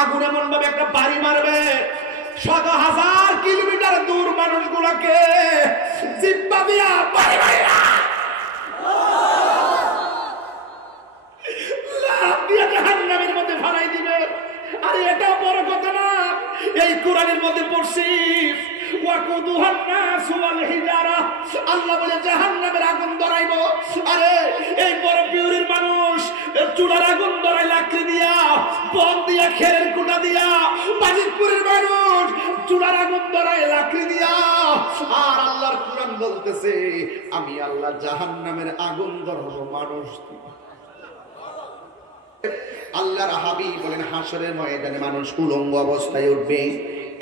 আগুন এমন ভাবে একটা বাড়ি মারবে, শত হাজার কিলোমিটার দূর মানুষগুলোকে জিব্বা দিয়া বাড়ি মারিয়া লাফ দিয়ে জাহান্নামের মধ্যে ফালাই দিবে। আরে এটা বড় কথা না, এই কোরআনের মধ্যে পড়ছি ওয়াকুদুহান নাস ওয়াল হিজারা, আল্লাহ বলে জাহান্নামের আগুন ধরাইব। আরে এই বড় পিউরির মানুষ চুলার আগুন ধরাই লাকড়ি দিয়া, বন দিয়া, খেরের কুটা দিয়া। বাজিতপুরের মানুষ চুলার আগুন ধরাই লাকড়ি দিয়া। আর আল্লাহর কোরআন বলতেছে আমি আল্লাহ জাহান্নামের আগুন ধরাবো মানুষ। আল্লাহর হাবিব বলেন হাসরের ময়দানে মানুষ উলঙ্গ অবস্থায় উঠবে,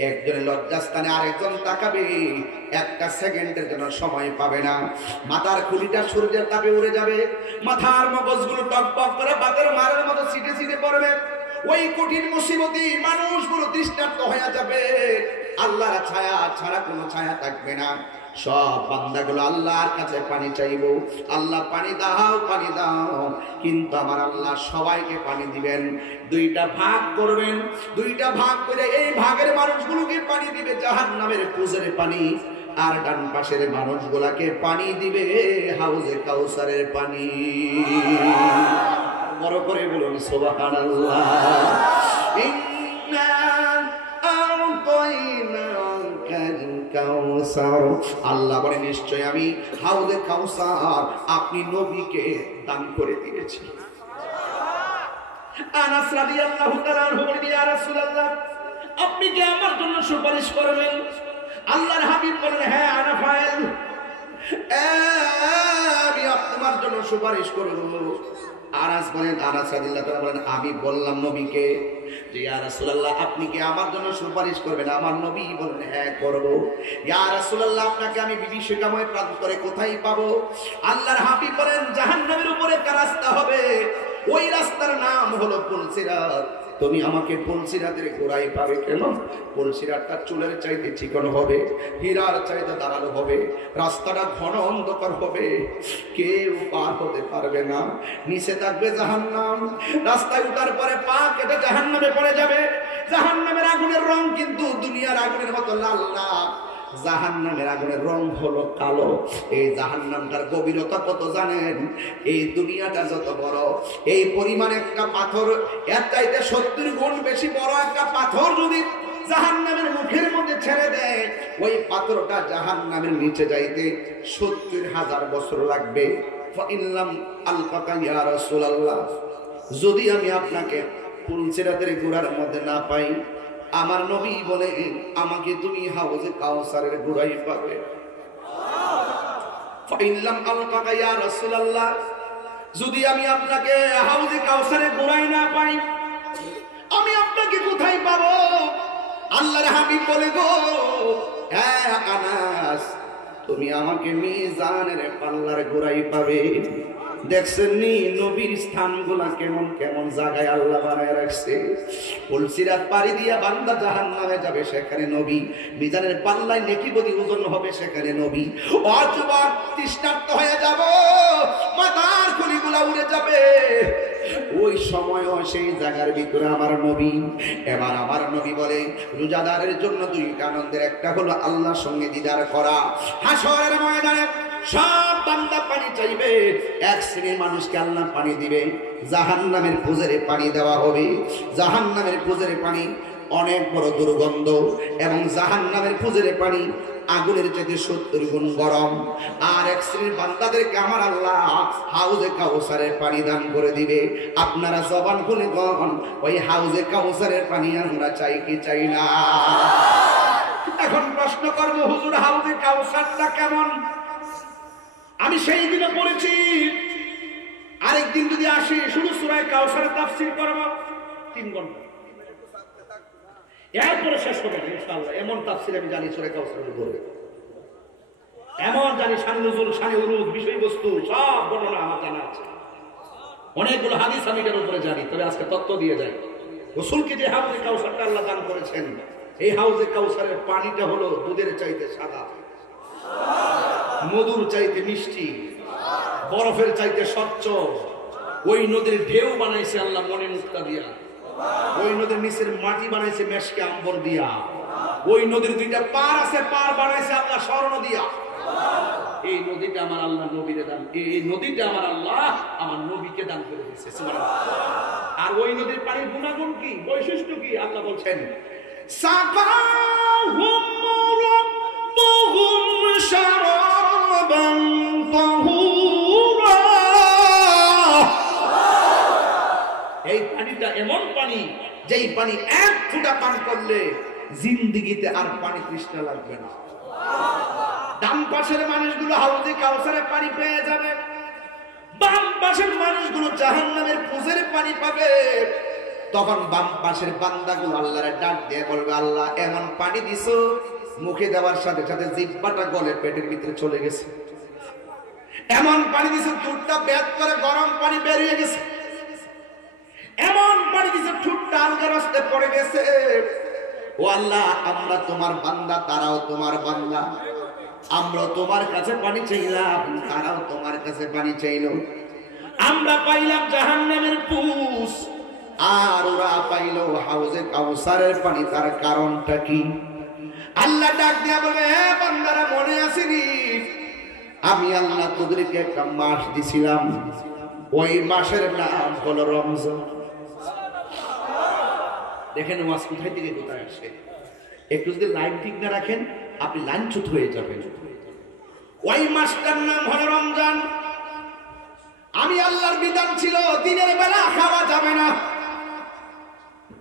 একজনের লজ্জাস্থানে আরেকজন তাকাবে, একটা সেকেন্ডের জন্য সময় পাবে না। মাথার খুলিটা সূর্যের তাপে উড়ে যাবে, মাথার মগজগুলো টকটক করে বাতের মারের মতো ছিটে ছিটে পড়বে। ওই কঠিন মুসিবতে মানুষগুলো তৃষ্ণার্ত হয়ে যাবে, আল্লাহর ছায়া ছাড়া কোনো ছায়া থাকবে না। সব বান্দাগুলো আল্লাহর কাছে পানি চাইবো, আল্লাহ পানি দাও পানি দাও। কিন্তু আমার আল্লাহ সবাইকে পানি দিবেন, দুইটা ভাগ করবেন, দুইটা ভাগ করে এই ভাগের মানুষগুলোকে পানি দিবে জাহান্নামের পুজের পানি, আর ডান পাশের মানুষগুলাকে পানি দিবে হাউজে কাউসারের পানি। বড় করে বলুন সুবহানাল্লাহ। আল্লাহ বলে নিশ্চয় আমি হাউজে কাউসার আপনি নবীকে দান করে দিয়েছি। আনাস রাদিয়াল্লাহু তাআলা আনহু বলেন ইয়া রাসূলুল্লাহ আপনি কি আমার জন্য সুপারিশ করবেন? আল্লাহর হাবিব বলেন হ্যাঁ আনা ফাইল, আমি আপনার জন্য সুপারিশ করব। আনাস বলেন আনাস রাদিয়াল্লাহু তাআলা বলেন আমি বললাম নবীকে যে ইয়া রাসূলুল্লাহ আপনি কি আমার জন্য সুপারিশ করবেন? আমার নবী বলেন হ্যাঁ করব। ইয়া রাসূলুল্লাহ আপনাকে আমি বিভীষিকাময় প্রান্তরে কোথায় পাবো? আল্লাহর হাবিব বলেন জাহান্নামের উপরে একটা রাস্তা হবে, ওই রাস্তার নাম হলো পুলসিরাত। তুমি আমাকে পুলসিরাতের গোড়ায় পাবে। কেন? পুলসিরাতটা চুলের চাইতে চিকন হবে, হীরার চাইতে ধারালো হবে, রাস্তাটা ঘন অন্ধকার হবে, কেউ পার হতে পারবে না, নিচে থাকবে জাহান্নাম। রাস্তায় উঠার পরে পা কেটে জাহান্নামে পড়ে যাবে। জাহান্নামের আগুনের রং কিন্তু দুনিয়ার আগুনের মতো লাল না, জাহান্নামের আগুনের রং হলো কালো। এই জাহান্নামটার গভীরতা কত জানেন? এই দুনিয়াটা যত বড়, এই পরিমাণ একটা পাথর এর চাইতে 70 গুণ বেশি বড় একটা পাথর যদি জাহান্নামের মুখের মধ্যে ছেড়ে দেয়, ওই পাথরটা জাহান্নামের নিচে যাইতে 70,000 বছর লাগবে। ফাইল্লাম আলকাকা ইয়া রাসূলুল্লাহ, যদি আমি আপনাকে পুলসিরাতের গোড়ার মধ্যে না পাই, আমার নবী বলে আমাকে তুমি হাউজে কাউসারের গোড়ায় পাবে। ফাইল্লাম আলকাকা ইয়া রাসূলুল্লাহ, যদি আমি আপনাকে হাউজে কাউসারের গোড়ায় না পাই, আমি আপনাকে কোথায় পাবো? আল্লাহর হাবিব বলে গো হ্যাঁ আনাস, তুমি আমাকে মিজানের পাল্লার গোড়ায় পাবে। দেখছেন নি নবীর স্থানগুলা কেমন কেমন জায়গায় আল্লাহ বানায় রাখছে। পুলসিরাত পাড়ি দিয়া বান্দা জাহান্নামে যাবে, সেখানে নবী। মিজানের পাল্লায় নেকি বদি ওজন হবে, সেখানে নবী। অযুবক তৃষ্ণার্ত হয়ে যাব, মাথার খুলিগুলা উড়ে যাবে, ওই সময় সেই জায়গার ভিতরে আমার নবী। এবার আমার নবী বলে রোজাদারের জন্য দুইটা আনন্দের, একটা হলো আল্লাহর সঙ্গে দিদার করা। হাসরের ময়দানে সব বান্দা পানি চাইবে, এক শ্রেণীর মানুষকে আল্লাহ পানি দিবে, জাহান্নামের পুজেরে পানি দেওয়া হবে। জাহান্নামের পুজেরে পানি অনেক বড় দুর্গন্ধ, এবং জাহান্নামের পুজেরে পানি আগুনের চাইতে 70 গুণ গরম। আর এক শ্রেণীর বান্দাদেরকে আমার আল্লাহ হাউজে কাউসারের পানি দান করে দিবে। আপনারা জবান খুলে গন, ওই হাউজে কাউসারের পানি আমরা চাই কি চাই না? এখন প্রশ্ন করব হুজুর হাউজে কাউসারটা কেমন? আমি সেই দিনে পড়েছি, আরেকদিন যদি আসি শুধু সূরা কাউসারের তাফসীর করব 3 ঘন্টা, এরপরে শেষ হবে ইনশাআল্লাহ। এমন তাফসীর আমি জানি সূরা কাউসারের উপরে, এমন জানি শান নুজুল, শান উরুদ, বিষয়বস্তু সব বর্ণনা আমার জানা আছে। অনেকগুলো হাদিস আমি এর উপরে জানি, তবে আজকে তত্ত্ব দিয়ে যাই। রাসূলকে যে হাউজে কাউসারটা আল্লাহ দান করেছেন, এই হাউজে কাউসারের পানিটা হলো দুধের চাইতে সাদা, মধুর চাইতে মিষ্টি, বরফের চাইতে স্বচ্ছ। ওই নদীর ঢেউ বানাইছে আল্লাহ মনে মুক্তা দিয়া। ওই নদীর নিচের মাটি বানাইছে মেশকে আম্বর দিয়া। ওই নদীর দুইটা পার আছে, পার বানাইছে আল্লাহ স্বর্ণ দিয়া। এই নদীটা আমার আল্লাহ নবীকে দান, এই নদীটা আমার আল্লাহ আমার নবীকে দান করে দিয়েছে। সুবহানাল্লাহ। আর ওই নদীর পানির গুণাগুণ কি, বৈশিষ্ট্য কি? আল্লাহ বলছেন সাকাহুম রাব্বুহুম শারাবান তাহুরা। এই পানিটা এমন পানি, যেই পানি এক ফোঁটা পান করলে জিন্দেগিতে আর পানি তৃষ্ণা লাগবে না। ডান পাশের মানুষগুলো হাউজে কাউসারের পানি পেয়ে যাবে, বাম পাশের মানুষগুলো জাহান্নামের পুজের পানি পাবে। তখন বাম পাশের বান্দাগুলো আল্লাহরে ডাক দিয়ে বলবে, আল্লাহ এমন পানি দিছো, মুখে দেওয়ার সাথে সাথে জিহ্বাটা গলে পেটের ভিতরে চলে গেছে। এমন পানি দিছো ঠোঁটটা বেদ করে গরম পানি বেরিয়ে গেছে। এমন পানি দিছো ঠোঁটটা আলগা রাস্তায় পড়ে গেছে। ও আল্লাহ, আমরা তোমার বান্দা, তারাও তোমার বান্দা। আমরা তোমার কাছে পানি চাইলাম, তারাও তোমার কাছে পানি চাইল। আমরা পাইলাম জাহান্নামের পুষ, আর ওরা পাইল হাউজে কাউসারের পানি। তার কারণটা কি? আল্লাহ ডাক দিয়া বলে, হে বান্দারা, মনে আসেনি আমি আল্লাহ তোদেরকে একটা মাস দিছিলাম? ওই মাসের নাম হলো রমজান। দেখেন ওয়াজ কোথায় থেকে কোথায় আসে। একটু যদি লাইন ঠিক না রাখেন, আপনি লাইনচ্যুত হয়ে যাবেন। ওই মাসটার নাম হলো রমজান। আমি আল্লাহর বিধান ছিল, দিনের বেলা খাওয়া যাবে না,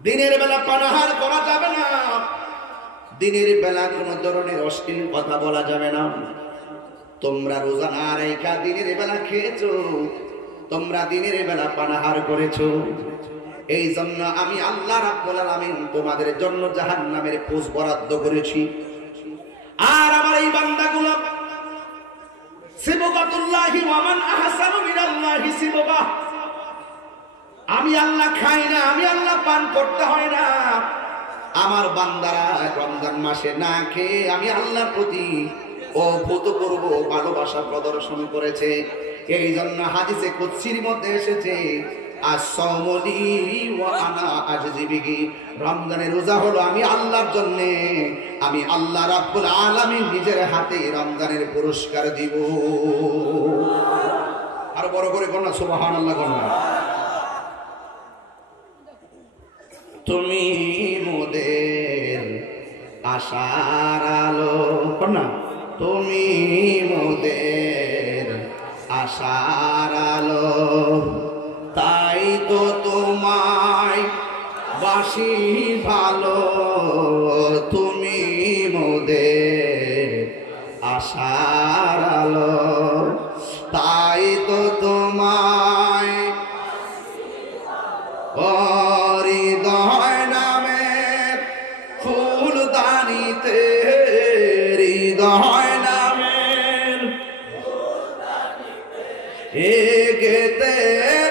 দিনের বেলা পানাহার করা যাবে না, দিনের বেলা কোন ধরনের অশ্লীল কথা বলা যাবে না। তোমরা রোজা না রেখা দিনের বেলা খেয়েছো, তোমরা দিনের বেলা পানাহার করেছো। এই জন্য আমি আল্লাহ রাব্বুল আলামিন তোমাদের জন্য জাহান্নামের পোষ বরাদ্দ করেছি। আর আমার এই বান্দাগুলো সিবগাতুল্লাহি ওয়া মান আহসানু মিনাল্লাহি সিবগা। আমি আল্লাহ খাই না, আমি আল্লাহ পান করতে হয় না। আমার বান্দারা রমজান মাসে না খেয়ে আমি আল্লাহর প্রতি অভূতপূর্ব ভালোবাসা প্রদর্শন করেছে। এই জন্য হাদিসে কুদসির মধ্যে এসেছে, আস-সাওমুলি ওয়া আনা আজজি বিহি। রমজানের রোজা হলো আমি আল্লাহর জন্য, আমি আল্লাহ রাব্বুল আলামিন নিজের হাতে রমজানের পুরস্কার দিব। আর বড় করে কন্যা সুবহানাল্লাহ কন্যা। তুমি মোদের আশার আলো কন্যা, তুমি মোদের আশার আলো, তাই তো তোমায় বাসি ভালো। তুমি মোদের আশার আলো, তাই তো তোমায় হৃদয় নামের ফুলদানিতে, হৃদয় নামের এগেতে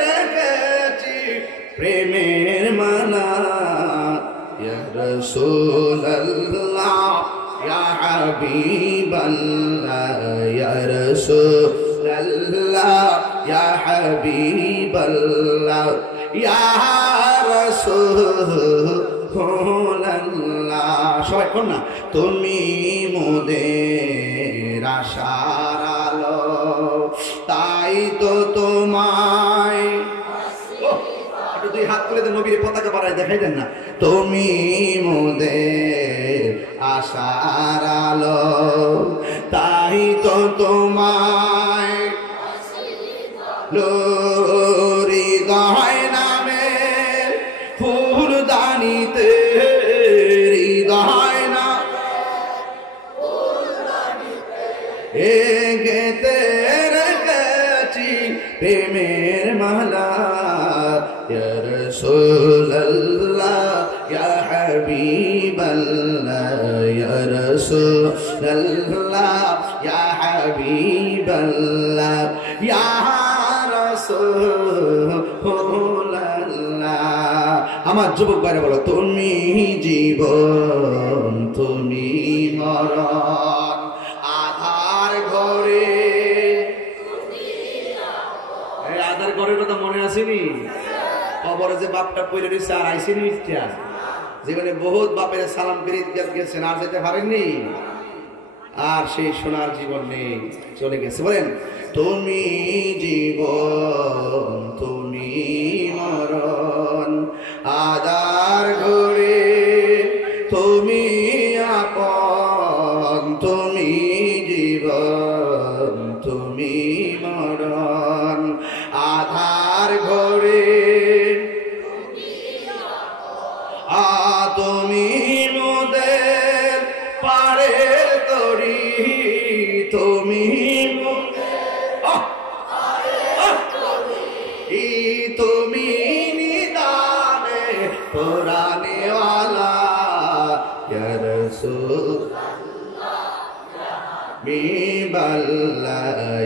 রেখেছি প্রেমের মালা। ইয়া রাসূলুল্লাহ ইয়া হাবিবাল্লাহ, ইয়া রাসূলুল্লাহ ইয়া হাবিবাল্লাহ, ইয়া রাসূলুল্লাহ। সবাই কোন না, তুমি মোদের আশার আলো, তাই তো তোমায় একটু দুই হাত তুলে দেন, নবীর পতাকা বাড়ায় দেখাই দেন না। তুমি মোদের আশার আলো, তাই তো তোমায় হৃদয় নামের ফুলদানিতে, হৃদয় না এগেতে রেখেছি প্রেমের মালা। ইয়া রাসূলুল্লাহ ইয়া হাবিবাল্লাহ, ইয়া রাসূলুল্লাহ ইয়া হাবিবাল্লাহ, ইয়া রাসূলুল্লাহ। আমার যুবক ভাইরা বলো, তুমি জীবন তুমি মরণ, আধার ঘরে। এই আধার ঘরের কথা মনে আসেনি? কবরে যে বাপটা পড়ে রয়েছে আর আইসি নিটা জীবনে বহুত বাপের সালাম করে গেছেন আর যেতে পারেননি আর সেই সোনার জীবন নেই চলে গেছে বলেন তুমি জীবন তুমি মরণ আদার ঘরে তুমি আপন তুমি জীবন তুমি মরণ আধার ঘরে তুমি মোদের পারের তরি তুমি তুমি নিদানে পুরানেওয়ালা ইয়া রাসূলুল্লাহ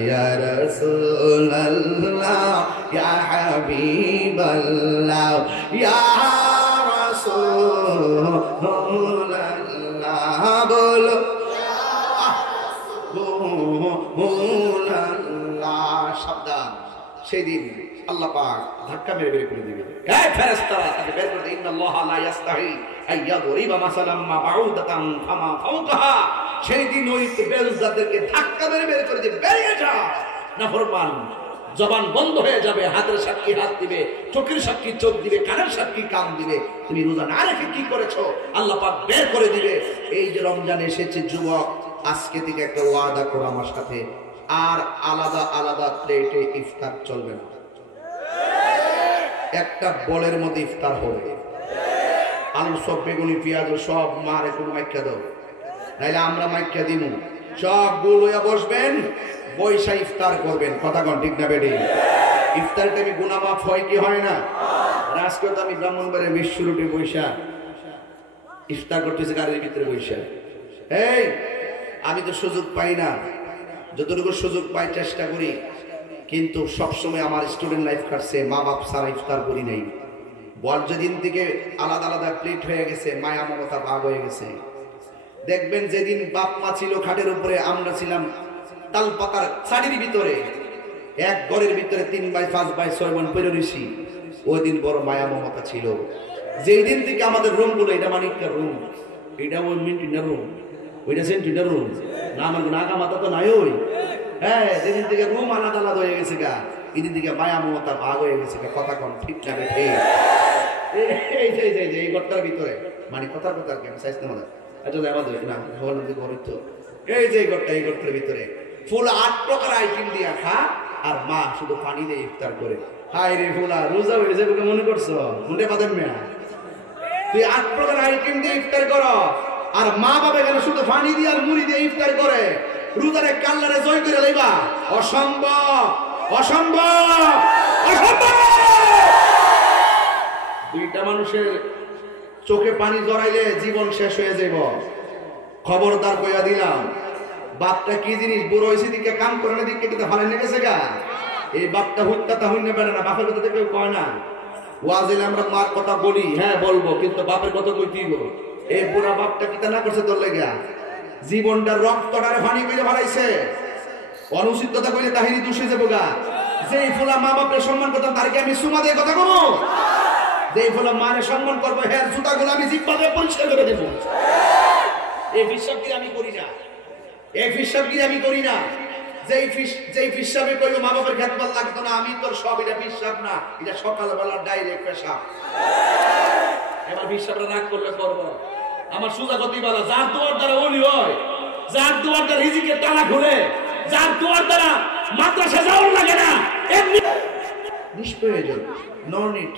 ইয়া রাসূলুল্লাহ ইয়া হাবিবাল্লাহ ইয়া রাসূলুল্লাহ বলো সাবধান সেদিন আল্লাহ পাক ধাক্কা মেরে বের করে দিবে এই ফেরেশতারা তাকে বের করে দেয় ইন্নাল্লাহা লা ইস্তাহি আইয়াদরিবা মাসালাম মা বাউদাতান ফামা ফাওকাহা সেই দিন ওই বেরুজদারদেরকে ধাক্কা মেরে বের করে দিবে বেরিয়ে যা নাফরমান জবান বন্ধ হয়ে যাবে হাতের সাক্ষী হাত দিবে চোখের সাক্ষী চোখ দিবে কানের সাক্ষী কান দিবে তুমি রোজা না রেখে কি করেছো আল্লাহ পাক বের করে দিবে এই যে রমজান এসেছে যুবক আজকে থেকে একটা ওয়াদা করো আমার সাথে আর আলাদা আলাদা প্লেটে ইফতার চলবে না একটা বলের মধ্যে ইফতার হবে আলু সব বেগুনি পেঁয়াজ সব মারে কোনো মাইকা দাও নাইলে আমরা মাইকা দিব সব গুলোয়া বসবেন বৈশা ইফতার করবেন কথা কোন ঠিক না বেডি ইফতার টাইমে গুনাহ মাফ হয় কি হয় না আজকে তো আমি ব্রাহ্মণবাড়ির বিশ্ব রুটে বৈশা ইফতার করতেছি গাড়ির ভিতরে বৈশা এই আমি তো সুযোগ পাই না যতটুকু সুযোগ পাই চেষ্টা করি কিন্তু সবসময় আমার স্টুডেন্ট লাইফ কাটছে মা বাপ সারা ইফতার করি নাই বল যেদিন থেকে আলাদা আলাদা প্লেট হয়ে গেছে মায়া মমতা ভাগ হয়ে গেছে দেখবেন যেদিন বাপ মা ছিল খাটের উপরে আমরা ছিলাম তাল পাতার শাড়ির ভিতরে এক ঘরের ভিতরে 3 বাই 5 বাই 6 বোন পড়ে রইছি ওই দিন বড় মায়া মমতা ছিল যেই দিন থেকে আমাদের রুম গুলো এটা মানিককার রুম এটা ওই মিন্টিনার রুম ওইটা সেন্টিনার রুম না আমার নাগা মাথা তো নাই ওই হ্যাঁ যেদিন থেকে রুম আলাদা আলাদা হয়ে গেছে গা এদিন থেকে মায়া মমতা ভাগ হয়ে গেছে গা কথা কোন ঠিক না ঠিক এই ঘরটার ভিতরে মানে কথার কেন সাইজ না মনে আচ্ছা আমাদের না ভগবান ঘরের তো এই যে ঘরটা এই ঘরটার ভিতরে ফুল 8 প্রকার আইটেম দিয়া খা আর মা শুধু পানি দিয়ে ইফতার করে হায় রে ফুলা রোজা হয়ে যাবে মনে করছো মুন্ডে বাদেন মেয়া তুই 8 প্রকার আইটেম দিয়ে ইফতার করো আর মা বাবা এখানে শুধু পানি দিয়ে আর মুড়ি দিয়ে ইফতার করে রোজারে কাল্লারে জয় করে লইবা অসম্ভব অসম্ভব অসম্ভব দুইটা মানুষের চোখে পানি জড়াইলে জীবন শেষ হয়ে যাব খবরদার কইয়া দিলাম বাপটা কি জিনিস বুড়ো হইছে দিকে কাম করে না দিকে কিন্তু ভালো লেগেছে গা এই বাপটা হুত্তাতা হইনে পারে না বাপের কথা কেউ কয় না ওয়াজিলে আমরা মার কথা বলি হ্যাঁ বলবো কিন্তু বাপের কথা কইতেই বলবো এই বুড়া বাপটা কিতা না করছে তোর লেগা জীবনটা রক্তটারে পানি কইরে ভালাইছে অনুচিত কথা কইলে তাহিরি দোষে যাবো গা যেই ফুলা মা বাপের সম্মান করতাম তারকে আমি সুমা দিয়ে কথা কমো যেই ফুলা মারে সম্মান করবো হ্যাঁ জুতাগুলো আমি জিব্বা দিয়ে পরিষ্কার করে দেবো এই বিশ্বাসগিরি আমি করি না এই বিশ্বাসগিরি আমি করি না যেই পিসাবে কইলো মা বাবার খেদমত লাগতো না আমি তোর সব এটা পিসাব না এটা সকালবেলা ডাইরেক্ট পেশাব এবার পিসাবটা রাগ করলে করব আমার সুজা গতি বলা যার দুয়ার দ্বারা ওলি হয় যার দুয়ার দ্বারা রিজিকের তালা খুলে যার দুয়ার দ্বারা মাদ্রাসা যাওয়ার লাগে না এমনি নিষ্প্রয়োজন নো নিড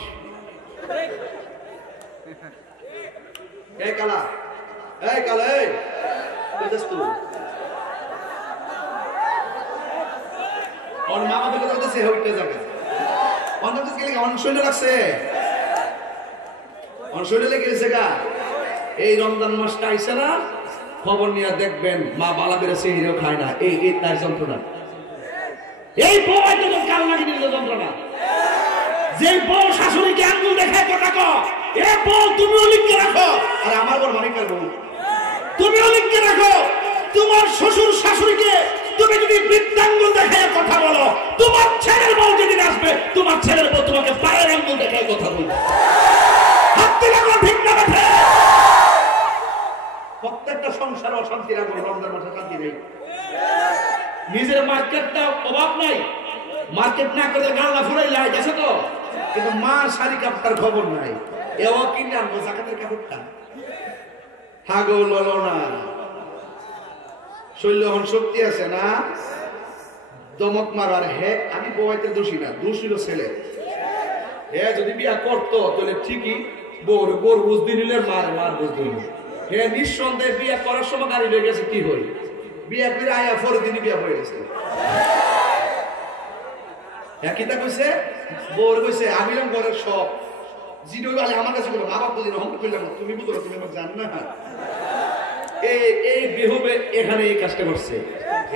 এই কালা এই বুঝছিস তুই ওর মা বাবার কথা বলতেছে হইতে যাবে অন্য কিছু গেলে অনশৈল লাগছে অনশৈল লেগে গেছে গা এই রমজান মাসটা আইছে না খবর নিয়ে দেখবেন মা বালা বেড়ে সেহিরেও খায় না এই তার যন্ত্রণা এই বউ তো কাল লাগি নিল যন্ত্রণা যে বউ শাশুড়িকে আঙ্গুল দেখায় তো টাকা এ বউ তুমিও লিখে রাখো আর আমার বড় মানিকার বউ তুমিও লিখে রাখো তোমার শ্বশুর শাশুড়িকে তুমি যদি বৃদ্ধাঙ্গুল দেখায় কথা বলো, তোমার ছেলের বউ যেদিন আসবে, তোমার ছেলের বউ তোমাকে পায়ের আঙ্গুল দেখায় কথা বলবে। হাতটি লাগলো ঠিক না বেঠে? প্রত্যেকটা সংসার অশান্তি রাখবে, রমজান মাসে শান্তি নেই। নিজের মার্কেটটা অভাব নাই, মার্কেট না করে গাল্লা ফুরাই লাই গেছে তো, কিন্তু মার শাড়ি কাপড় খবর নাই, এও কিনে আনবো জাকাতের কাপড়টা। হাগো ললো না, শৈল্য হন শক্তি আছে না, দমক মারার। হে আমি বউয়াইতে দোষী না, দোষ হইল ছেলে। হে যদি বিয়া করতো তাহলে ঠিকই বোর বুঝদি নিলে মার বুঝদি নিল। হে নিঃসন্দেহে বিয়া করার সময় গাড়ি হয়ে গেছে, কি হই বিয়া করে আয়া পরের দিনই বিয়া হয়ে গেছে। একইটা কইছে, বোর কইছে আমি ঘরের সব জিরো বলে আমার কাছে বলো, বাবা বুঝি না, হমকে কইলাম তুমি বুঝো, তুমি আমার জান না। এই বেহুবে এখানে এই কাজটা করছে।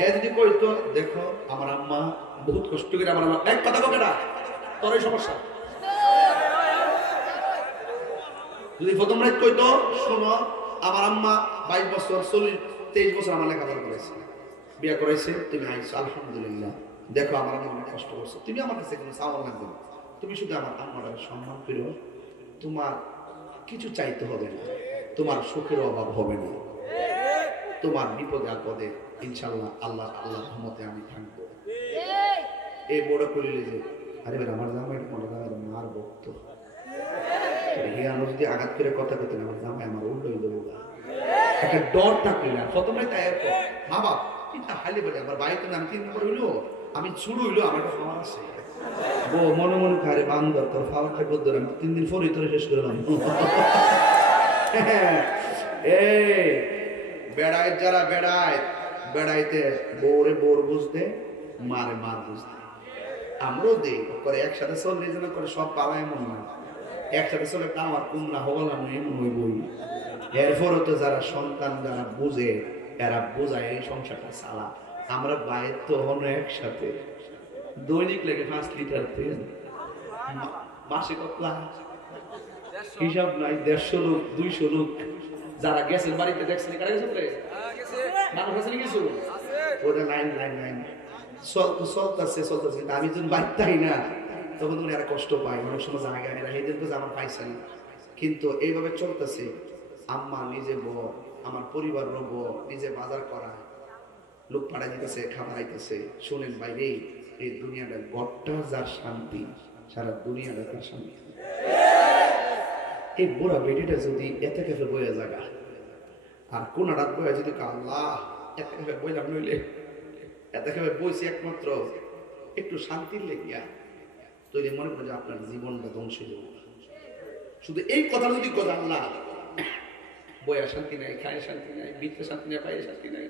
এ যদি কইতো দেখো আমার আম্মা বহুত কষ্ট করে, আমার আম্মা এক কথা কোকেটা তোর এই সমস্যা। যদি প্রথম রাত কইতো শোনো আমার আম্মা 22 বছর 23 বছর আমার লেখাপড়া করেছে, বিয়ে করাইছে, তুমি আইছো আলহামদুলিল্লাহ, দেখো আমার আম্মা অনেক কষ্ট করছে, তুমি আমার কাছে কোনো চাওয়া লাগবে না, তুমি শুধু আমার আম্মার সম্মান করো, তোমার কিছু চাইতে হবে না, তোমার সুখের অভাব হবে না, তোমার বিপদে আপদে ইনশাআল্লাহ আল্লাহর রহমতে আমি থাকবো। এই বড় করিলে যে আরে বের আমার জামাই মার ভক্ত, যদি আঘাত করে কথা করতে না, আমার জামাই আমার উল্টোই দেবো, একটা ডর থাকলে না প্রথমে। তাই মা বাপ হালি বলে আমার বাড়িতে আমি 3 নম্বর হইলো, আমি শুরু হইলো আমার একটা খাওয়ার আছে, ও মনে মনে খারে বান্ধব তোর খাওয়ারটা করতে আমি 3 দিন পরে তোরে শেষ করলাম। বেড়ায় যারা বেড়াইতে বোরে বোর বুঝতে, মারে মার বুঝতে। আমরাও দেই করে একসাথে চললে যেন করে সব পালা, এমন না, একসাথে চলে আমার কুমড়া হগলাম এমন হইবই। এরপরও তো যারা সন্তান যারা বুঝে, এরা বোঝায় এই সংসারটা চালা। আমরা বাইরে তো হন একসাথে, দৈনিক লেগে 5 লিটার তেল, মাসে কতলা হিসাব নাই, 150 লোক 200 লোক যারা গেছেন বাড়িতে দেখছেন, কারা গেছে মানুষ আছে কিছু ওটা লাইন চলতেছে। আমি যখন বাড়তাই না তখন উনি আর কষ্ট পাই, অনেক সময় জায়গা এরা এই দিন তো আমার পাইছে না, কিন্তু এইভাবে চলতেছে। আম্মা নিজে বউ, আমার পরিবার রব, নিজে বাজার করা, লোক পাড়া দিতেছে, খাবার আইতেছে। শোনেন বাইরে এই দুনিয়াটা গড়টা যার শান্তি, সারা দুনিয়াটা তার শান্তি। এই বুড়া বেটিটা যদি এতে কেফে বইয়া জায়গা, আর কোন রাত বইয়া যদি আল্লাহ এতে কেফে বইলাম, নইলে এতে কেফে বইছি একমাত্র একটু শান্তির লেগিয়া, তৈরি মনে করে যে আপনার জীবনটা ধ্বংস হয়ে যাবে। শুধু এই কথা যদি কথা আল্লাহ বইয়া শান্তি নাই, খায় শান্তি নাই, বিতে শান্তি নাই, পায়ে শান্তি নাই,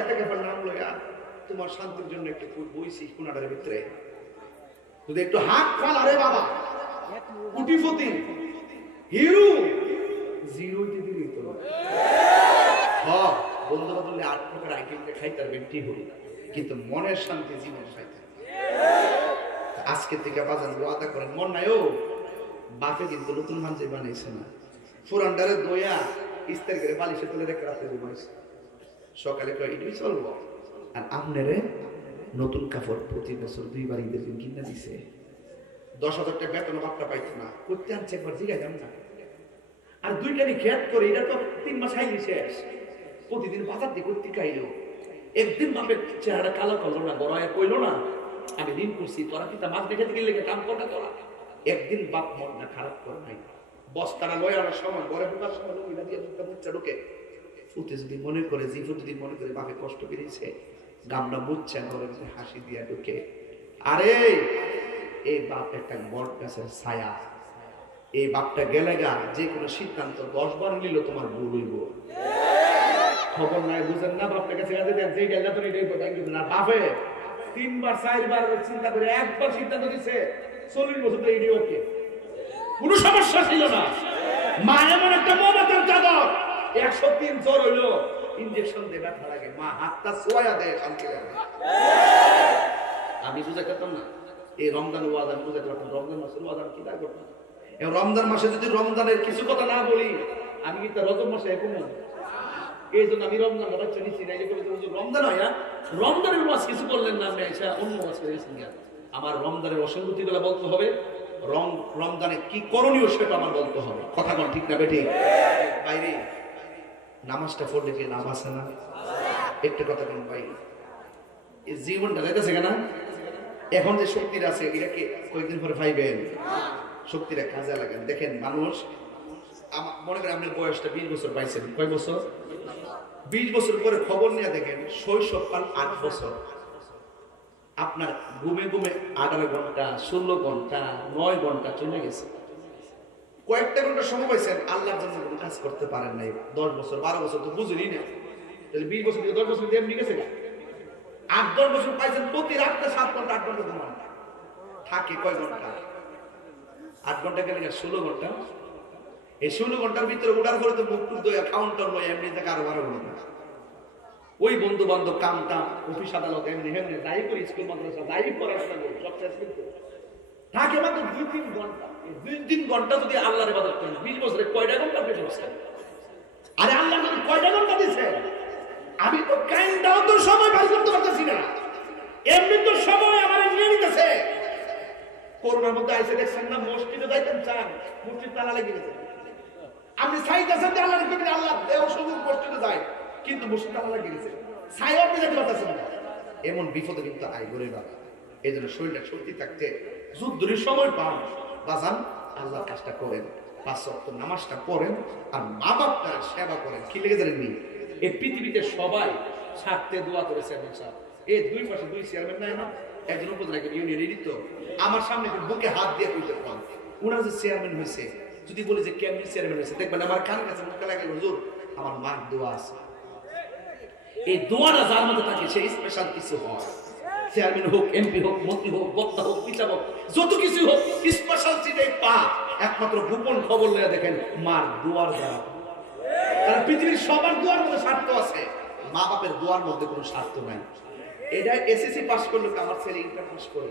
এতে কেফের নাম লইয়া তোমার শান্তির জন্য একটু বইছি কোনাটার ভিতরে, যদি একটু হাত ফাল, আরে বাবা কুটিপতি হিরো জিরো দিদি তো বন্ধু বান্ধব 8 প্রকার আইটেম খাইতে পারবেন, ঠিক হল, কিন্তু মনের শান্তি জীবন খাইতে। আজকে থেকে বাজার ওয়াদা করেন, মন নাই ও বাপে কিন্তু নতুন মানজে বানাইছে না, ফুরান্ডারে দইয়া ইস্তার করে বালিশে তুলে রেখে রাখতে ঘুমাইছে, সকালে কয় এটাই চলবো। আর আপনারে নতুন কাপড় প্রতি বছর 2 বার ঈদের দিন কিনে দিছে, 10,000 টাকা বেতন বাপটা পাইতো না, করতে আনছে একবার জিগাই দাম না। আর 2টানি খেয়াল করে এটা তো 3 মাস আইনি শেষ, প্রতিদিন বাজার দিয়ে করতে খাইলো। একদিন বাপের চেহারা কালো কালো না, বড় কইলো না আমি দিন করছি, তোরা কি তা মাছ দেখে থেকে লেগে কাম করতে তোরা। একদিন বাপ মনটা খারাপ করে নাই, বস্তাটা লয় আনার সময় ঘরে ঢোকার সময় লোক দিয়ে মুচ্ছা ঢুকে ফুটে যদি মনে করে, জিফু যদি মনে করে বাপে কষ্ট পেয়েছে, গামটা মুচ্ছা ঘরে হাসি দিয়া ঢুকে। আরে এই বাপ একটা বট গাছের ছায়া, এই বাপটা গেলে গা যে কোনো সিদ্ধান্ত 10 বার নিল তোমার ভুল হইব, খবর নাই, বুঝেন না? বাপটা কাছে দেন যে গেলে তো এটাই না, বাপে 3 বার 4 বার চিন্তা করে একবার সিদ্ধান্ত দিছে, 40 বছর তো এটাই ওকে, কোনো সমস্যা ছিল না। মা এমন একটা মমতার চাদর, 103 জ্বর হইলো, ইনজেকশন দিয়ে ব্যথা লাগে, মা হাতটা ছোঁয়া দেয় শান্তি লাগে। আমি বুঝাই করতাম না এই রমজান ওয়াদান বুঝাইতে পারতাম, রমজান মাসের ওয়াদান কি দায় করতাম। রমজান মাসে যদি রমজানের কিছু কথা না বলি, আমি কি রজব মাসে এখন এই জন্য আমি রমজান বাচ্চা নিচ্ছি না, রমজান হয় না, রমজানের মাস কিছু করলেন না, আপনি এসে অন্য মাস করে গেছেন। আমার রমজানের অসঙ্গতি গুলো বলতে হবে, রমজানে কি করণীয় সেটা আমার বলতে হবে। কথা বল ঠিক না বেঠিক? বাইরে নামাজটা পড়লে কি নাম আছে না? একটা কথা কেন ভাই, এই জীবনটা যাইতেছে কেনা, এখন যে শক্তিটা আছে এটাকে কয়েকদিন পরে পাইবেন, শক্তিটা কাজে লাগেন। দেখেন মানুষ, মনে করেন আপনার বয়সটা 20 বছর পাইছেন, কয় বছর? 20 বছর পরে খবর নিয়ে দেখেন শৈশব পান 8 বছর, আপনার ঘুমে ঘুমে 18 ঘন্টা 16 ঘন্টা 9 ঘন্টা চলে গেছে। কয়েকটা ঘন্টা সময় পাইছেন, আল্লাহর জন্য কোনো কাজ করতে পারেন নাই। 10 বছর 12 বছর তো বুঝুনি না, তাহলে 20 বছর থেকে 10 বছর দিয়ে এমনি গেছে না। 8-10 বছর পাইছেন, প্রতি রাত্রে 7 ঘন্টা 8 ঘন্টা ঘুমান, থাকে কয় ঘন্টা? 8 ঘন্টা গেলে 16 ঘন্টা। এই 16 ঘন্টার ভিতরে ওঠার পরে তো মুখ টুক দইয়া কাউন্টার নয়, এমনি থেকে আরো 12 ঘন্টা। ওই বন্ধু বান্ধব কাম টাম অফিস আদালত এমনি এমনি যাই করে, স্কুল মাদ্রাসা যাই পড়াশোনা করি সব শেষ কিন্তু থাকে মাত্র 2-3 ঘন্টা। 2-3 ঘন্টা যদি আল্লাহর ইবাদত করেন, 20 বছরে কয়টা ঘন্টা পেয়ে বসছেন? আরে আল্লাহ যদি কয়টা ঘন্টা দিছে, আমি তো কাইন্দাও তো সময় পার করতে পারতেছি না, এমনি তো সময় আমার নিয়ে নিতেছে। করোনার মধ্যে আইসে দেখছেন না, মসজিদে যাইতেন চান, মসজিদ তালা লেগে গেছে। আপনি চাইতেছেন যে আল্লাহ রেখে আল্লাহ দেহ সবুজ মসজিদে যায়, কিন্তু মসজিদ তালা লেগে গেছে, ছাই আপনি যেতে পারতেছেন না। এমন বিপদে কিন্তু আই করে না। এই জন্য শরীরটা শক্তি থাকতে যুদ্ধের সময় পান বাজান, আল্লাহর কাজটা করেন, 5 ওয়াক্ত নামাজটা পড়েন, আর মা বাপটার সেবা করেন। কি লেগে জানেননি, এই পৃথিবীতে সবাই স্বার্থে দোয়া করেছেন। এই 2 পাশে 2 চেয়ারম্যান নাই না, একজন উপজেলা ইউনিয়ন এডিত আমার সামনে বুকে হাত দিয়ে কইতে পান, ওনার যে চেয়ারম্যান হয়েছে, যদি বলি যে কেমনি চেয়ারম্যান হয়েছে, দেখবেন আমার কানের কাছে মুখে লাগে, হুজুর আমার মার দোয়া আছে। এই দোয়াটা যার মধ্যে থাকে সেই স্পেশাল কিছু হয়। চেয়ারম্যান হোক, এমপি হোক, মন্ত্রী হোক, বক্তা হোক, পিতা হোক, যত কিছু হোক, স্পেশাল চিটাই পা একমাত্র গোপন খবর নিয়ে দেখেন মার দোয়ার দ্বারা। কারণ পৃথিবীর সবার দোয়ার মধ্যে স্বার্থ আছে, মা বাপের দোয়ার মধ্যে কোনো স্বার্থ নাই। এটা এসএসসি পাস করলো, আমার ছেলে ইন্টার পাস করে,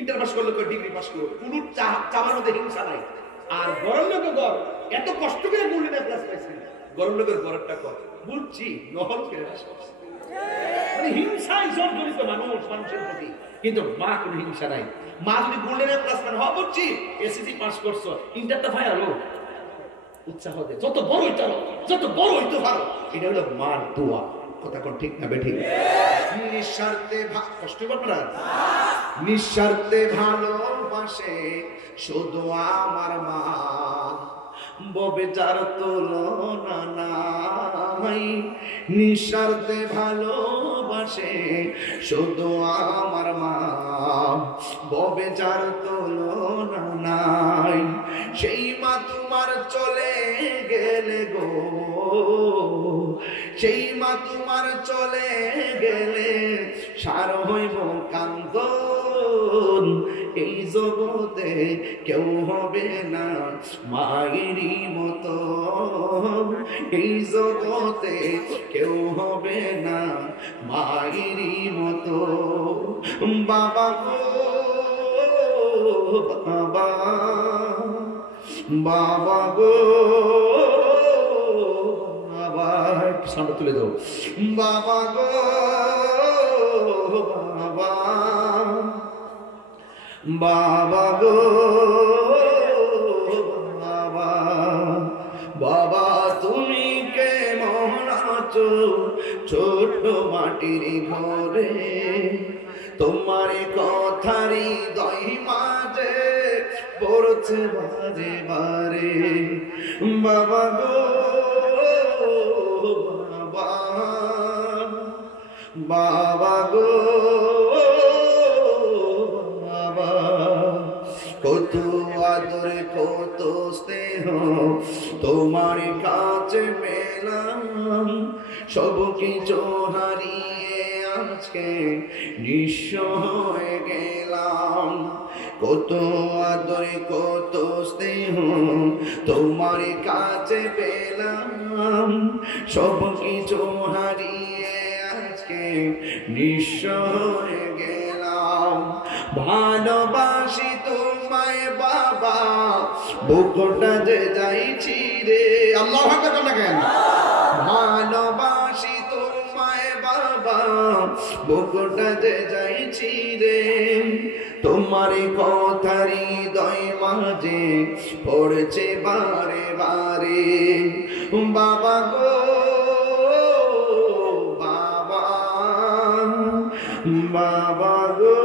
ইন্টার পাস করলো, ডিগ্রি পাস করলো, কোনো চাওয়ার মধ্যে হিংসা নাই। আর গরম লোকের ঘর এত কষ্ট করে বললেন ক্লাস পাইছেন, গরম লোকের ঘরেরটা কর বুঝছি নহল করে মানে হিংসায় জর্জরিত মানুষ মানুষের প্রতি, কিন্তু মা কোনো হিংসা নাই। মা যদি গোল্ডেন ক্লাস পান, হ্যাঁ বুঝছি এসএসসি পাস করছো, ইন্টারটা ভাই আলো উৎসাহ দে, যত বড় হইতে পারো, যত বড় হইতে পারো, এটা হলো মার দোয়া। কথা কোন ঠিক না বেঠিক? নিঃস্বার্থে কষ্ট আপনারা, নিঃস্বার্থে ভালোবাসে শুধু আমার মা, ববে যার তুলনা নাই। নিঃস্বার্থে ভালোবাসে শুধু আমার মা, ববে যার তুলনা নাই। সেই মা তোমার চলে গেলে গো, সেই মা তোমার চলে গেলে সার হইব কান্দন। এই জগতে কেউ হবে না মায়েরই মতো, এই জগতে কেউ হবে না মায়েরই মতো। বাবা গো বাবা, বাবা গো বাবা, সামনে তুলে দাও, বাবা গো বাবা, বাবা গো বাবা, বাবা তুমি কেমন আছো ছোট মাটির ঘরে, তোমার কথারই দই মাঝে পড়ছে বারে বারে। বাবা গো বাবা, বাবা গো বাবা, কত আদর কত স্নেহ তোমার কাছে পেলাম, সব কিছু হারিয়ে আজকে নিঃস্ব হয়ে গেলাম। কত আদর কত স্নেহ তোমার কাছে পেলাম, সব কিছু হারিয়ে আজকে নিঃস্ব হয়ে গেলাম। ভালোবাসি তোমায় বাবা, বুকটা যে যাইছি রে, আল্লাহু আকবার কেন, ভালোবাসি বুকটা যে যাইছি রে, তোমার কথার হৃদয় মাঝে পড়ছে বারে বারে। বাবা গো বাবা, বাবা গো